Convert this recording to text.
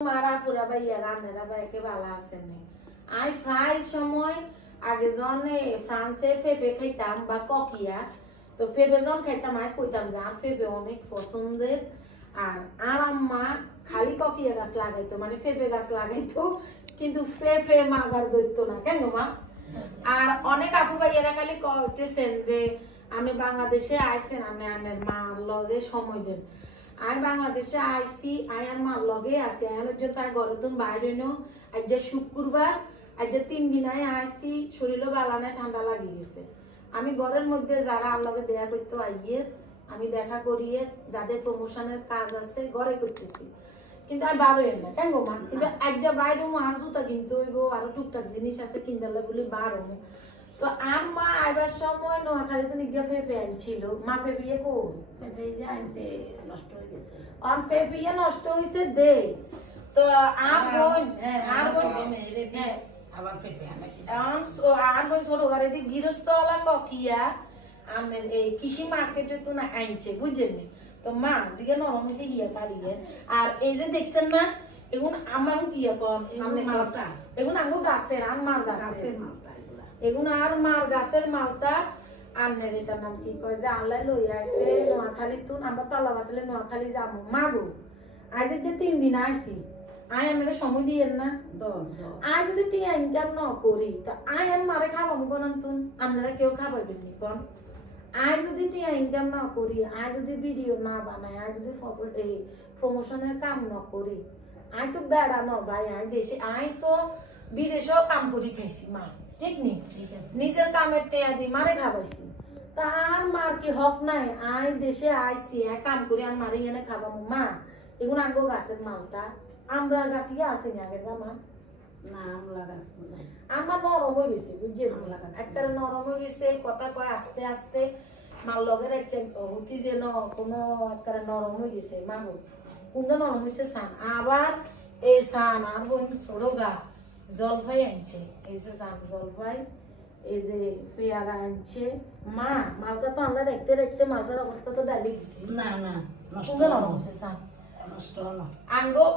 মারা পুরা ভাইয়া রান্নারা ভাইকে ভালো আছেন আই প্রায় সময় আগে জনে ফ্রান্সে ফেফে খাইতাম বা ককিয়া তো ফেফে জন খাইতাম আর কইতাম যে আর ফেফে অনেক পছন্দের আর আম্মা খালি ককিয়া গাছ লাগাইতো মানে ফেফে গাছ লাগাইতো কিন্তু ফেফে মাগার দইতো না কেন মা আর অনেক আপু ভাইয়েরা খালি কইতেছেন যে আমি বাংলাদেশে আইছেন আমি আমার মার লগে সময় দেন আমি বাংলাদেশে আইছি আয়ার মার লগে আছি আয়ার জন্য তার ঘরে তুমি বাইরে নো আজ যে শুক্রবার আজ যে 3 দিন আয় আসছি শরীরও বালানে ঠান্ডা লাগি গেছে আমি ঘরের মধ্যে যারা আল্লাহকে দেয়া করতে আইয়ে আমি দেখা করিয়ে যাদের প্রমোশনের কাজ আছে ঘরে করতেছি কিন্তু আমি বারো এর না কেন মা কিন্তু আজ যে বাইরে আর জুতা কিনতে হইব আরো টুকটাক জিনিস আছে কিনতে বলি বারো তো আম্মা আইবার সময় নোয়াখালী তো নিগা ফেপে আনছিল মা ফেপিয়ে কো ফেপে যে আনতে নষ্ট হয়ে গেছে আর ফেপিয়ে নষ্ট হইছে দে তো আর বোন আর বোন আবার ফেপে আনাইছি আর বোন ছোট ঘরে দি গৃহস্থলা ককিয়া আমাদের এই কৃষি মার্কেটে তো না আনছে বুঝছেন তো মা জিগে নরম হইছে হিয়া পারিয়ে আর এই যে দেখছেন না এগুন আমার কিয়া কর আমনে মালটা এগুন আঙ্গো গাছের আর মার গাছের মালটা এগুন আর মার গাছের মালটা আন্নের এটার নাম কি কয় যে আল্লাহ লইয়া আইছে নোয়াখালী তুন আমরা তলা বাসলে নোয়াখালী যাবো মাগো আজ যে 3 দিন আইছি আই আমারে সময় দিয়েন না আজ যদি টিয়া ইনকাম ন করি তা আই আর মারে খাওয়াবো কোন তুন আপনারা কেউ খাওয়াবেন নি কোন আই যদি টিয়া ইনকাম না করি আই যদি ভিডিও না বানাই আই যদি এই প্রমোশনের কাম না করি আই তো বেড়া ন ভাই আই দেশে আই তো বিদেশেও কাম করি খাইছি মা ঠিক নি নিজের কামের টেয়া দি মারে খাবাইছি তার মার কি হক নাই আই দেশে আইছি কাম করি আর মারে এনে খাবামু মা এগুলো আঙ্গো গাছের মালটা আমরা গাছ ইয়ে আছে না আগের মা না আমলা গাছ নাই আমার নরম হয়ে গেছে বুঝছেন একবারে নরম হয়ে গেছে কথা কয় আস্তে আস্তে মাল লগের একটা হতি যে কোনো একবারে নরম হয়ে গেছে মা গো কোনটা নরম হয়েছে সান আবার এই সান আর বোন ছোট গা জলপাই আনছে এই যে সান জলপাই এই যে পেয়ারা আনছে মা মালটা তো আমরা দেখতে দেখতে মালটার অবস্থা তো ডালে গেছে না না কোনটা নরম হয়েছে সান নষ্ট হলো আঙ্গো